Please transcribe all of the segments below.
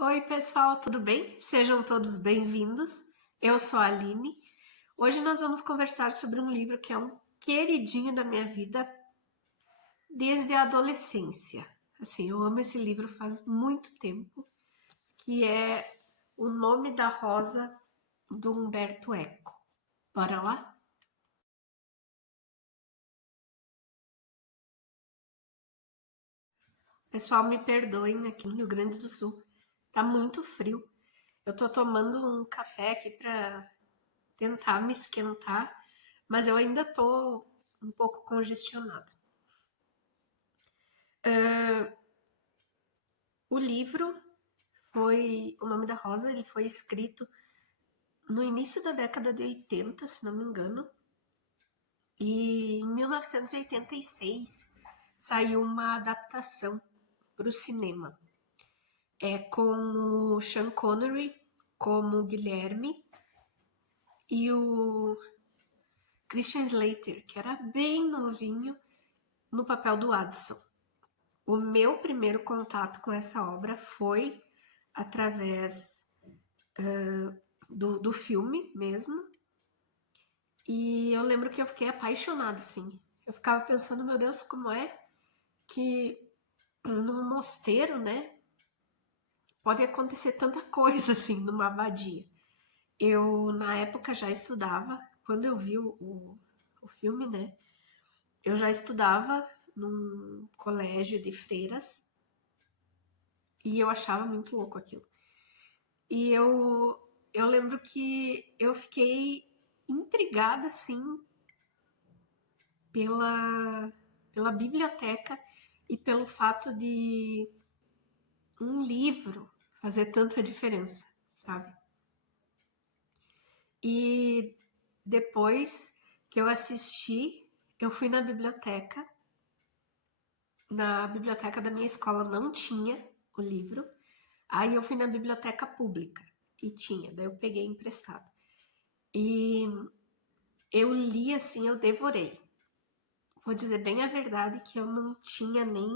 Oi, pessoal, tudo bem? Sejam todos bem-vindos. Eu sou a Aline. Hoje nós vamos conversar sobre um livro que é um queridinho da minha vida desde a adolescência. Assim, eu amo esse livro faz muito tempo, que é O Nome da Rosa, do Humberto Eco. Bora lá? Pessoal, me perdoem, aqui no Rio Grande do Sul tá muito frio. Eu tô tomando um café aqui para tentar me esquentar, mas eu ainda tô um pouco congestionada. O livro foi O Nome da Rosa, ele foi escrito no início da década de 80, se não me engano, e em 1986 saiu uma adaptação para o cinema. É com o Sean Connery como Guilherme e o Christian Slater, que era bem novinho, no papel do Adson. O meu primeiro contato com essa obra foi através do filme mesmo. E eu lembro que eu fiquei apaixonada, assim. Eu ficava pensando, meu Deus, como é que num mosteiro, né, pode acontecer tanta coisa, assim, numa abadia. Eu, na época, já estudava, quando eu vi o filme, né, eu já estudava num colégio de freiras e eu achava muito louco aquilo. E eu lembro que eu fiquei intrigada, assim, pela, pela biblioteca e pelo fato de um livro fazer tanta diferença, sabe? E depois que eu assisti, eu fui na biblioteca da minha escola não tinha o livro, aí eu fui na biblioteca pública e tinha, daí eu peguei emprestado. E eu li assim, eu devorei. Vou dizer bem a verdade que eu não tinha nem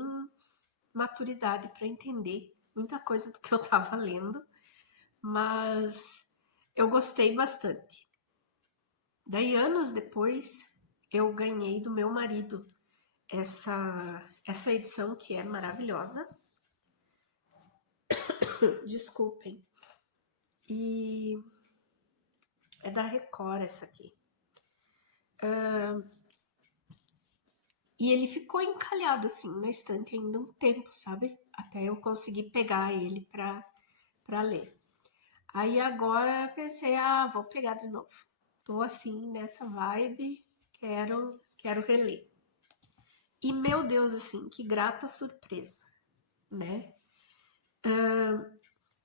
maturidade para entender muita coisa do que eu estava lendo, mas eu gostei bastante. Daí, anos depois, eu ganhei do meu marido essa edição que é maravilhosa. Desculpem. E é da Record essa aqui. E ele ficou encalhado assim na estante ainda um tempo, sabe? Até eu conseguir pegar ele pra ler. Aí agora eu pensei, vou pegar de novo. Tô assim nessa vibe, quero reler. E meu Deus, assim, que grata surpresa, né?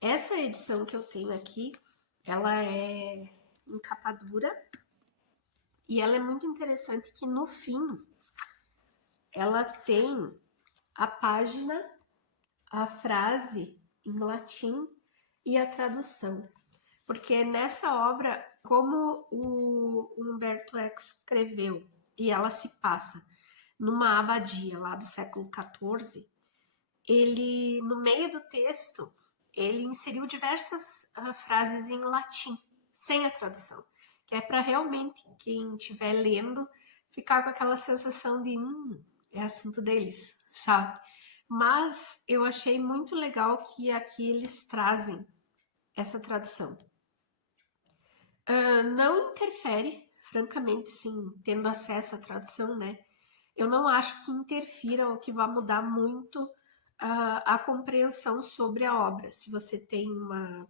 Essa edição que eu tenho aqui, ela é em capa dura e ela é muito interessante que no fim ela tem a página, a frase em latim e a tradução. Porque nessa obra, como o Humberto Eco escreveu e ela se passa numa abadia lá do século XIV, ele, no meio do texto, ele inseriu diversas frases em latim, sem a tradução, que é para realmente quem estiver lendo ficar com aquela sensação de é assunto deles, sabe? Mas eu achei muito legal que aqui eles trazem essa tradução. Não interfere, francamente, sim, tendo acesso à tradução, né? Eu não acho que interfira ou que vá mudar muito a compreensão sobre a obra. Se você tem uma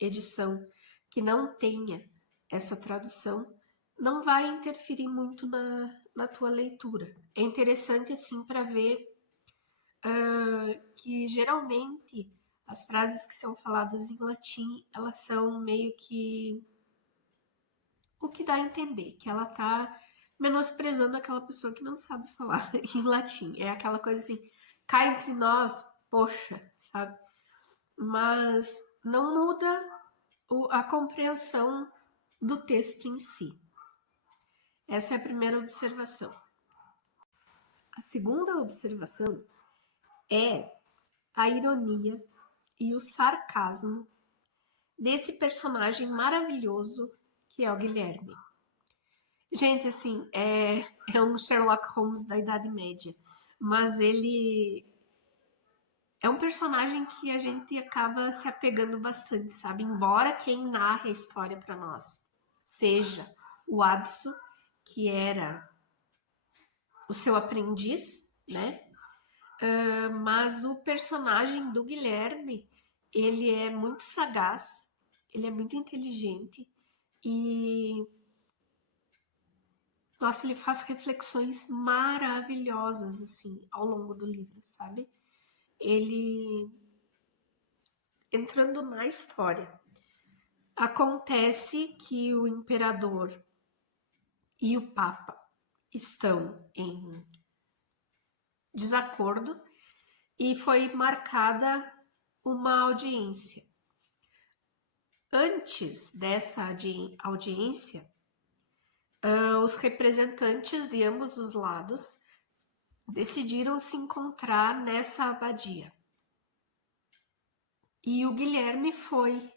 edição que não tenha essa tradução, não vai interferir muito na tua leitura. É interessante, assim, para ver que geralmente as frases que são faladas em latim, elas são meio que o que dá a entender que ela tá menosprezando aquela pessoa que não sabe falar em latim. É aquela coisa assim, cá entre nós, poxa, sabe? Mas não muda a compreensão do texto em si. Essa é a primeira observação. A segunda observação é a ironia e o sarcasmo desse personagem maravilhoso que é o Guilherme. Gente, assim, é um Sherlock Holmes da Idade Média, mas ele é um personagem que a gente acaba se apegando bastante, sabe? Embora quem narra a história para nós seja o Adso, que era o seu aprendiz, né? Mas o personagem do Guilherme, ele é muito sagaz, ele é muito inteligente e, nossa, ele faz reflexões maravilhosas, assim, ao longo do livro, sabe? Ele, entrando na história, acontece que o imperador e o papa estão em desacordo e foi marcada uma audiência. Antes dessa audiência, os representantes de ambos os lados decidiram se encontrar nessa abadia. E o Guilherme foi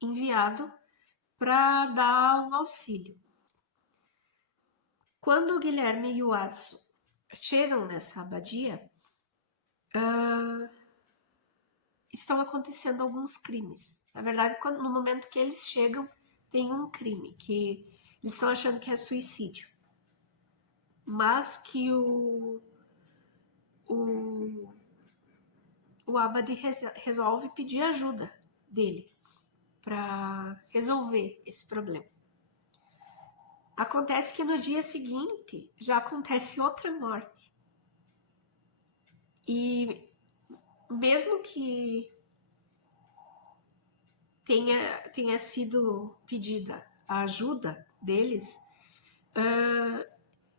enviado para dar um auxílio. Quando o Guilherme e o Adso chegam nessa abadia, estão acontecendo alguns crimes. Na verdade, no momento que eles chegam, tem um crime que eles estão achando que é suicídio, mas que o Abade resolve pedir ajuda dele para resolver esse problema. Acontece que no dia seguinte já acontece outra morte. E mesmo que tenha sido pedida a ajuda deles,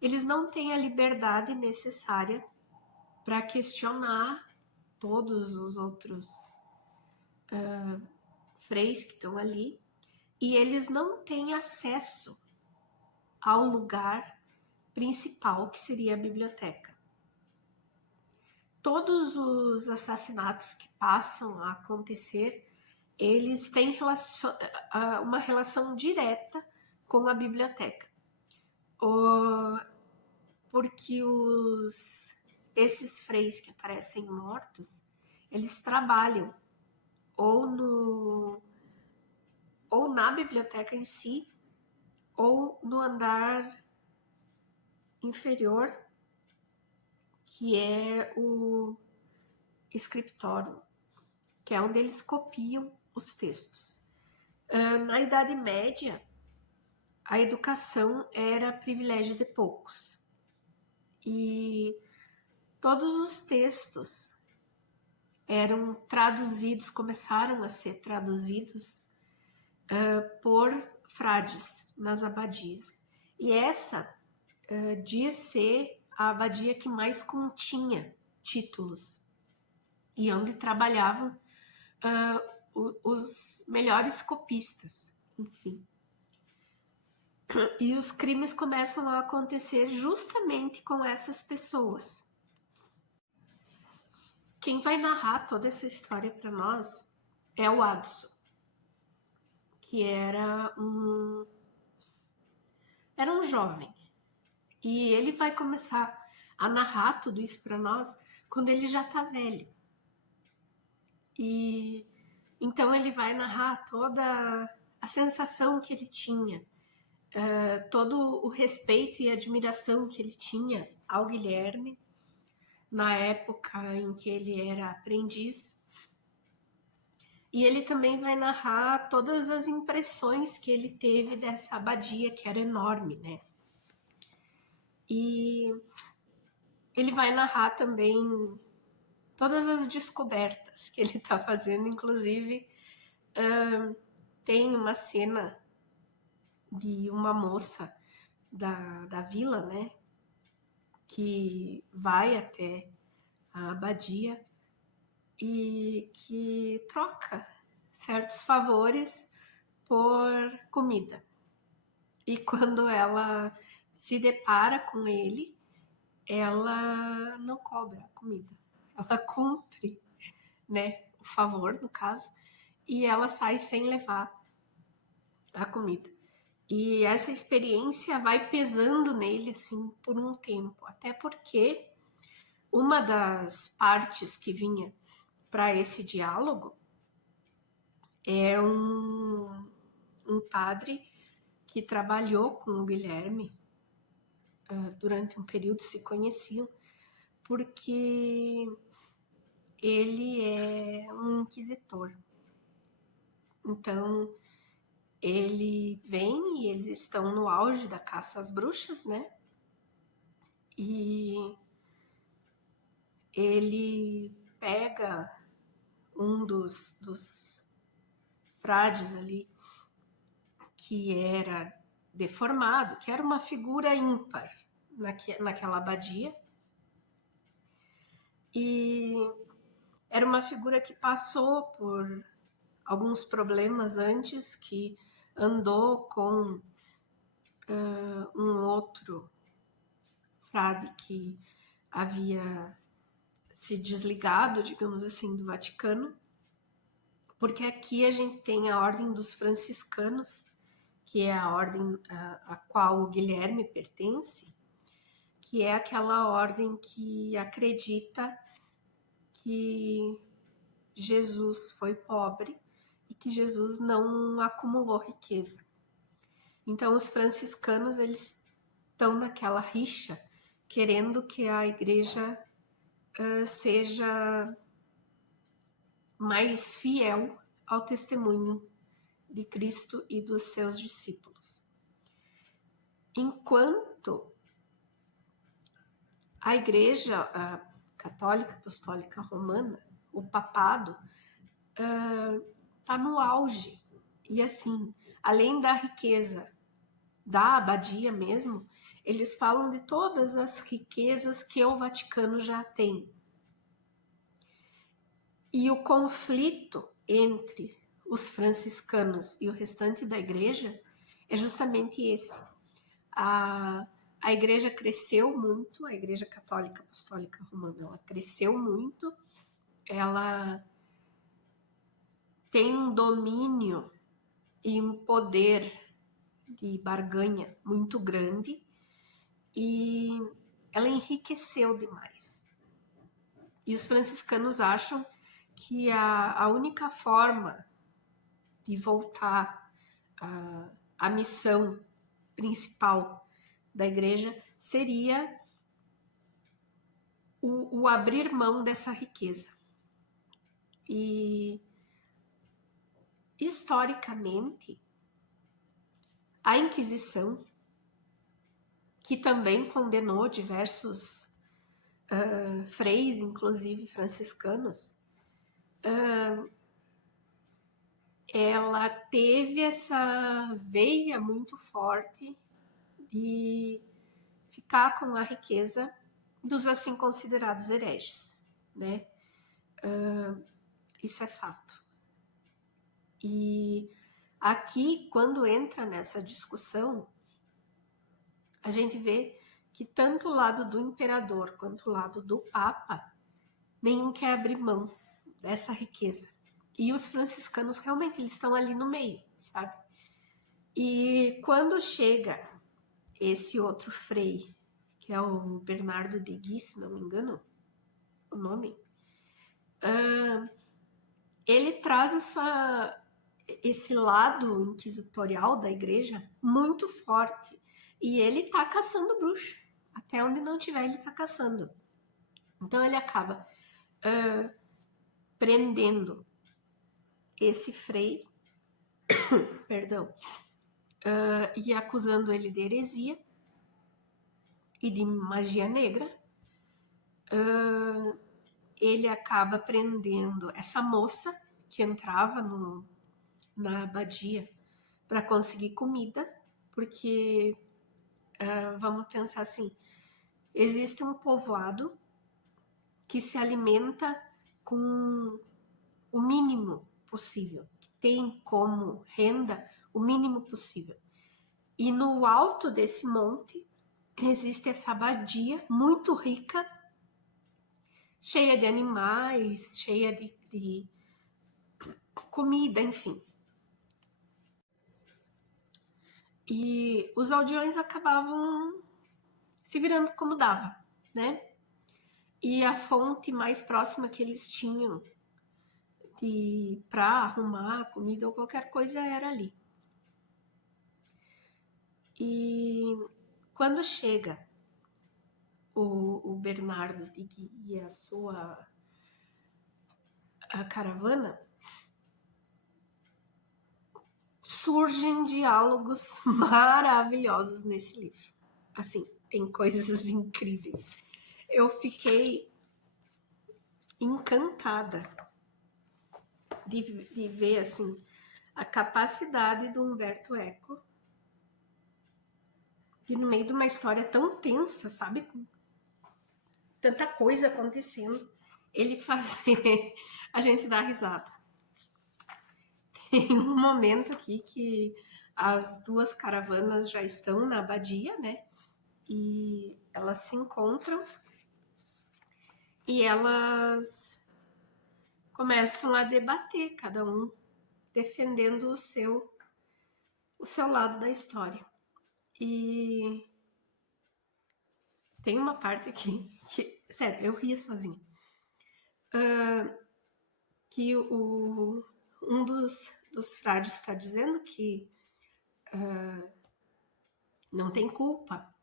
eles não têm a liberdade necessária para questionar todos os outros freis que estão ali, e eles não têm acesso ao lugar principal, que seria a biblioteca. Todos os assassinatos que passam a acontecer, eles têm uma relação direta com a biblioteca. Porque esses freis que aparecem mortos, eles trabalham ou na biblioteca em si, ou no andar inferior, que é o escritório, que é onde eles copiam os textos. Na Idade Média, a educação era privilégio de poucos. E todos os textos eram traduzidos, começaram a ser traduzidos por frades nas abadias. E essa diz ser a abadia que mais continha títulos e onde trabalhavam os melhores copistas, enfim. E os crimes começam a acontecer justamente com essas pessoas. Quem vai narrar toda essa história para nós é o Adso, que era um jovem. E ele vai começar a narrar tudo isso para nós quando ele já tá velho. E então ele vai narrar toda a sensação que ele tinha, todo o respeito e admiração que ele tinha ao Guilherme na época em que ele era aprendiz. E ele também vai narrar todas as impressões que ele teve dessa abadia, que era enorme, né? E ele vai narrar também todas as descobertas que ele está fazendo. Inclusive, tem uma cena de uma moça da vila, né? Que vai até a abadia e que troca certos favores por comida. E quando ela se depara com ele, ela não cobra a comida, ela cumpre, né, o favor, no caso, e ela sai sem levar a comida. E essa experiência vai pesando nele, assim, por um tempo. Até porque uma das partes que vinha para esse diálogo é um padre que trabalhou com o Guilherme durante um período, se conheciam, porque ele é um inquisitor. Então, ele vem e eles estão no auge da caça às bruxas, né? E ele pega um dos frades ali que era deformado, que era uma figura ímpar naquela abadia, e era uma figura que passou por alguns problemas antes, que andou com um outro frade que havia se desligado, digamos assim, do Vaticano, porque aqui a gente tem a ordem dos franciscanos, que é a ordem a qual o Guilherme pertence, que é aquela ordem que acredita que Jesus foi pobre e que Jesus não acumulou riqueza. Então, os franciscanos, eles estão naquela rixa, querendo que a igreja seja mais fiel ao testemunho de Cristo e dos seus discípulos. Enquanto a igreja católica apostólica romana, o papado, está no auge. E assim, além da riqueza da abadia mesmo, eles falam de todas as riquezas que o Vaticano já tem. E o conflito entre os franciscanos e o restante da igreja é justamente esse. A igreja cresceu muito, a igreja católica apostólica romana, ela cresceu muito, ela tem um domínio e um poder de barganha muito grande e ela enriqueceu demais. E os franciscanos acham que a única forma de voltar à missão principal da igreja seria o abrir mão dessa riqueza. E historicamente, a Inquisição, que também condenou diversos freis, inclusive franciscanos, ela teve essa veia muito forte de ficar com a riqueza dos assim considerados hereges, né? Isso é fato. E aqui, quando entra nessa discussão, a gente vê que tanto o lado do imperador quanto o lado do papa, nenhum quer abrir mão dessa riqueza. E os franciscanos realmente eles estão ali no meio, sabe? E quando chega esse outro frei, que é o Bernardo de Guy, se não me engano o nome, ele traz esse lado inquisitorial da igreja muito forte. E ele tá caçando bruxa. Até onde não tiver, ele tá caçando. Então ele acaba prendendo esse frei, perdão, e acusando ele de heresia e de magia negra. Ele acaba prendendo essa moça que entrava na abadia para conseguir comida, porque vamos pensar assim, existe um povoado que se alimenta com o mínimo possível, que tem como renda o mínimo possível. E no alto desse monte existe essa abadia muito rica, cheia de animais, cheia de comida, enfim. E os aldeões acabavam se virando como dava, né? E a fonte mais próxima que eles tinham para arrumar comida ou qualquer coisa era ali. E quando chega o Bernardo de Gui e a caravana, surgem diálogos maravilhosos nesse livro. Assim, tem coisas incríveis. Eu fiquei encantada de ver, assim, a capacidade do Humberto Eco de, no meio de uma história tão tensa, sabe? Com tanta coisa acontecendo, ele fazer a gente dar risada. Tem um momento aqui que as duas caravanas já estão na abadia, né? E elas se encontram e elas começam a debater, cada um defendendo o seu lado da história. E tem uma parte aqui que, sério, eu ria sozinha. Que um dos frades está dizendo que não tem culpa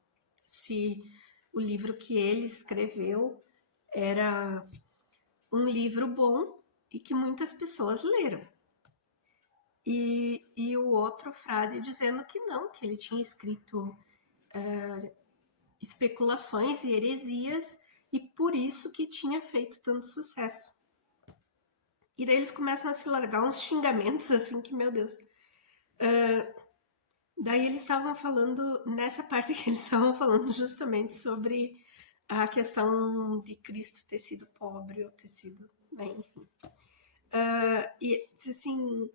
se o livro que ele escreveu era um livro bom e que muitas pessoas leram. E o outro frade dizendo que não, que ele tinha escrito especulações e heresias e por isso que tinha feito tanto sucesso. E daí eles começam a se largar uns xingamentos assim que, meu Deus. Daí eles estavam falando, nessa parte que eles estavam falando justamente sobre a questão de Cristo ter sido pobre ou ter sido, né, enfim. E disse assim,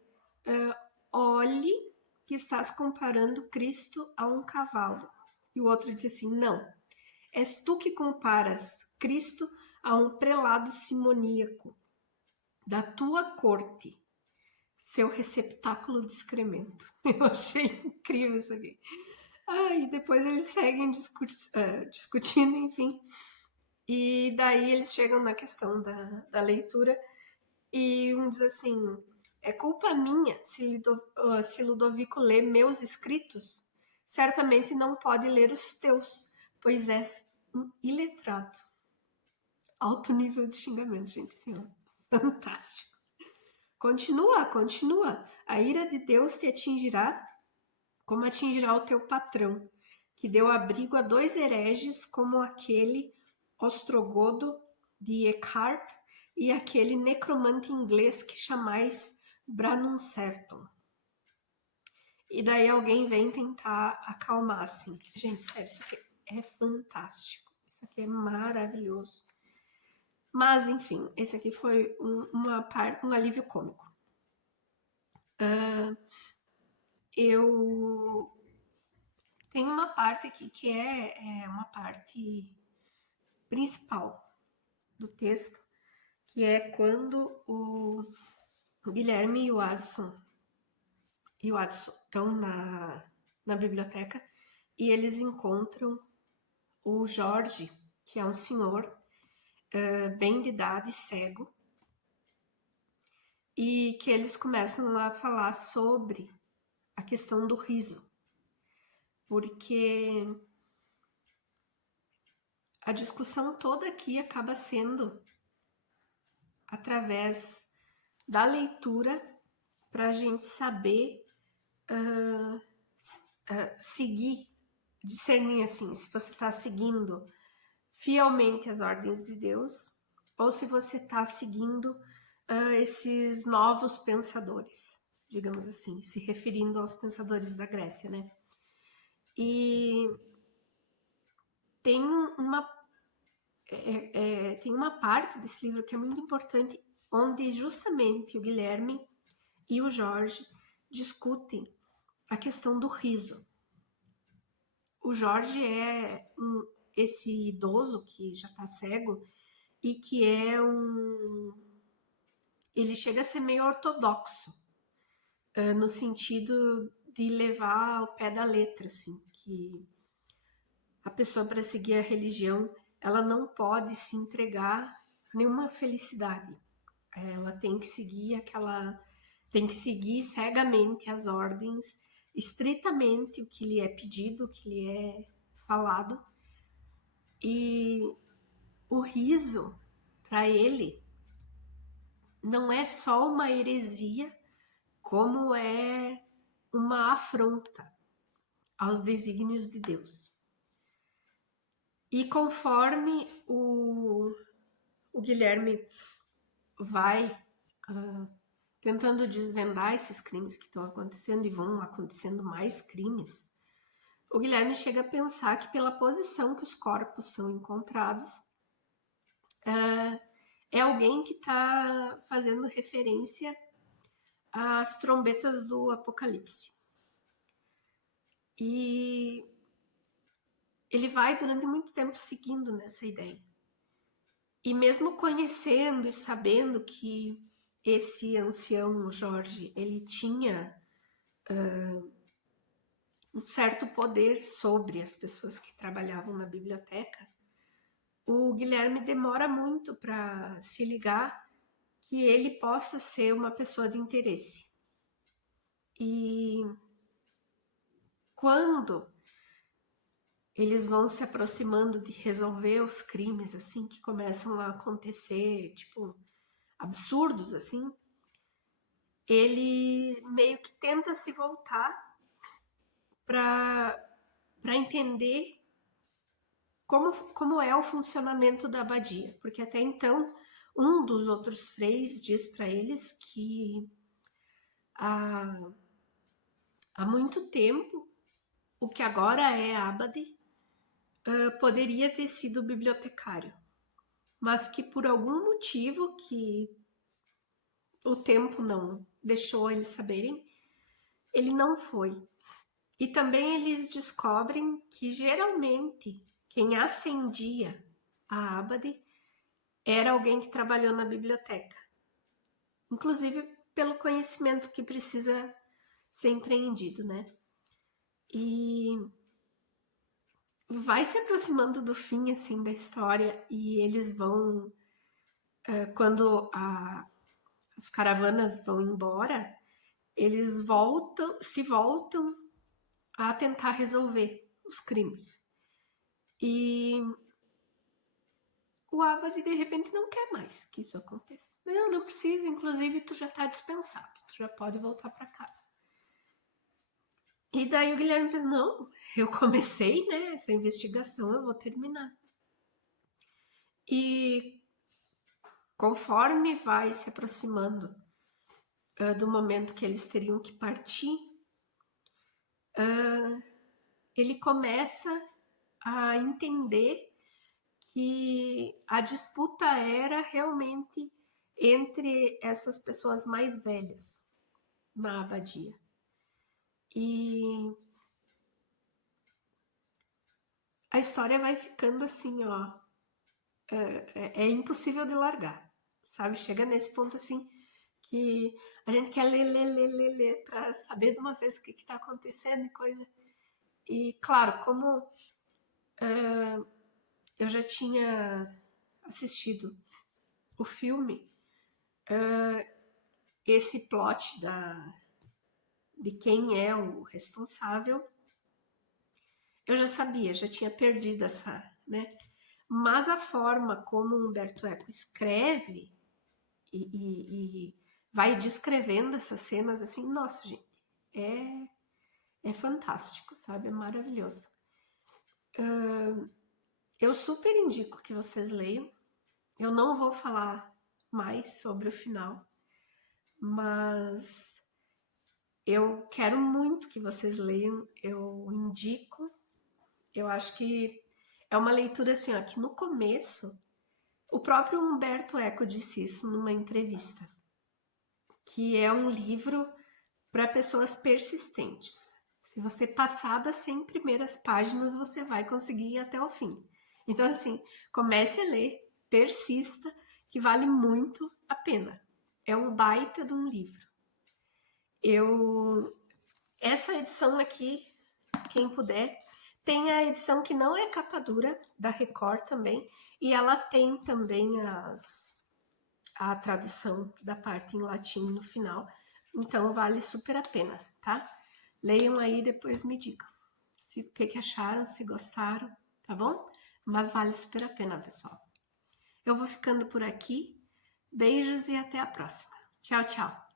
olhe que estás comparando Cristo a um cavalo. E o outro disse assim, não, és tu que comparas Cristo a um prelado simoníaco da tua corte, seu receptáculo de excremento. Eu achei incrível isso aqui. E depois eles seguem discutindo, enfim. E daí eles chegam na questão da leitura e um diz assim, é culpa minha se Ludovico lê meus escritos? Certamente não pode ler os teus, pois és um iletrado. Alto nível de xingamento, gente, assim, ó. Fantástico. Continua. A ira de Deus te atingirá como atingirá o teu patrão, que deu abrigo a 2 hereges como aquele Ostrogodo de Eckhart e aquele necromante inglês que chamais Branuncerton. E daí alguém vem tentar acalmar, assim. Gente, sério, isso aqui é fantástico. Isso aqui é maravilhoso. Mas, enfim, esse aqui foi um alívio cômico. Eu tenho uma parte aqui que é uma parte principal do texto, que é quando o Guilherme e o Adson estão na biblioteca e eles encontram o Jorge, que é um senhor bem de idade, cego, e que eles começam a falar sobre a questão do riso, porque a discussão toda aqui acaba sendo através da leitura para a gente saber seguir, discernir assim, se você está seguindo fielmente as ordens de Deus ou se você está seguindo esses novos pensadores, digamos assim, se referindo aos pensadores da Grécia, né? E tem tem uma parte desse livro que é muito importante, onde justamente o Guilherme e o Jorge discutem a questão do riso. O Jorge é esse idoso que já está cego e que é ele chega a ser meio ortodoxo, no sentido de levar ao pé da letra, assim, que a pessoa, para seguir a religião, ela não pode se entregar a nenhuma felicidade. Ela tem que seguir cegamente as ordens, estritamente o que lhe é pedido, o que lhe é falado. E o riso, para ele, não é só uma heresia, como é uma afronta aos desígnios de Deus. E conforme o Guilherme vai tentando desvendar esses crimes que estão acontecendo, e vão acontecendo mais crimes, o Guilherme chega a pensar que, pela posição que os corpos são encontrados, é alguém que está fazendo referência às trombetas do Apocalipse. E ele vai durante muito tempo seguindo nessa ideia. E mesmo conhecendo e sabendo que esse ancião Jorge, ele tinha um certo poder sobre as pessoas que trabalhavam na biblioteca, o Guilherme demora muito para se ligar que ele possa ser uma pessoa de interesse. E quando eles vão se aproximando de resolver os crimes, assim, que começam a acontecer, tipo, absurdos, assim, ele meio que tenta se voltar para entender como é o funcionamento da abadia, porque até então um dos outros freis diz para eles que há muito tempo o que agora é abade poderia ter sido bibliotecário, mas que por algum motivo que o tempo não deixou eles saberem, ele não foi. E também eles descobrem que geralmente quem acendia a abade era alguém que trabalhou na biblioteca, inclusive pelo conhecimento que precisa ser empreendido, né? E vai se aproximando do fim, assim, da história, e eles vão, quando as caravanas vão embora, eles se voltam a tentar resolver os crimes. E o abade, de repente, não quer mais que isso aconteça. Não precisa, inclusive tu já tá dispensado, tu já pode voltar para casa. E daí o Guilherme pensa, não, eu comecei, né, essa investigação, eu vou terminar. E conforme vai se aproximando do momento que eles teriam que partir, ele começa a entender que a disputa era realmente entre essas pessoas mais velhas na abadia. E a história vai ficando assim, ó, é impossível de largar, sabe? Chega nesse ponto assim que a gente quer ler para saber de uma vez o que está acontecendo e coisa. E claro, como eu já tinha assistido o filme, esse plot de quem é o responsável, eu já sabia, já tinha perdido essa, né? Mas a forma como Umberto Eco escreve e vai descrevendo essas cenas assim, nossa, gente, é fantástico, sabe? É maravilhoso. Eu super indico que vocês leiam. Eu não vou falar mais sobre o final, mas eu quero muito que vocês leiam, eu indico. Eu acho que é uma leitura assim, ó, que no começo, o próprio Umberto Eco disse isso numa entrevista, que é um livro para pessoas persistentes. Se você passar das 100 primeiras páginas, você vai conseguir ir até o fim. Então, assim, comece a ler, persista, que vale muito a pena. É um baita de um livro. Essa edição aqui, quem puder, tem a edição que não é capa dura, da Record também, e ela tem também a tradução da parte em latim no final, então vale super a pena, tá? Leiam aí e depois me digam o que acharam, se gostaram, tá bom? Mas vale super a pena, pessoal. Eu vou ficando por aqui. Beijos e até a próxima. Tchau, tchau.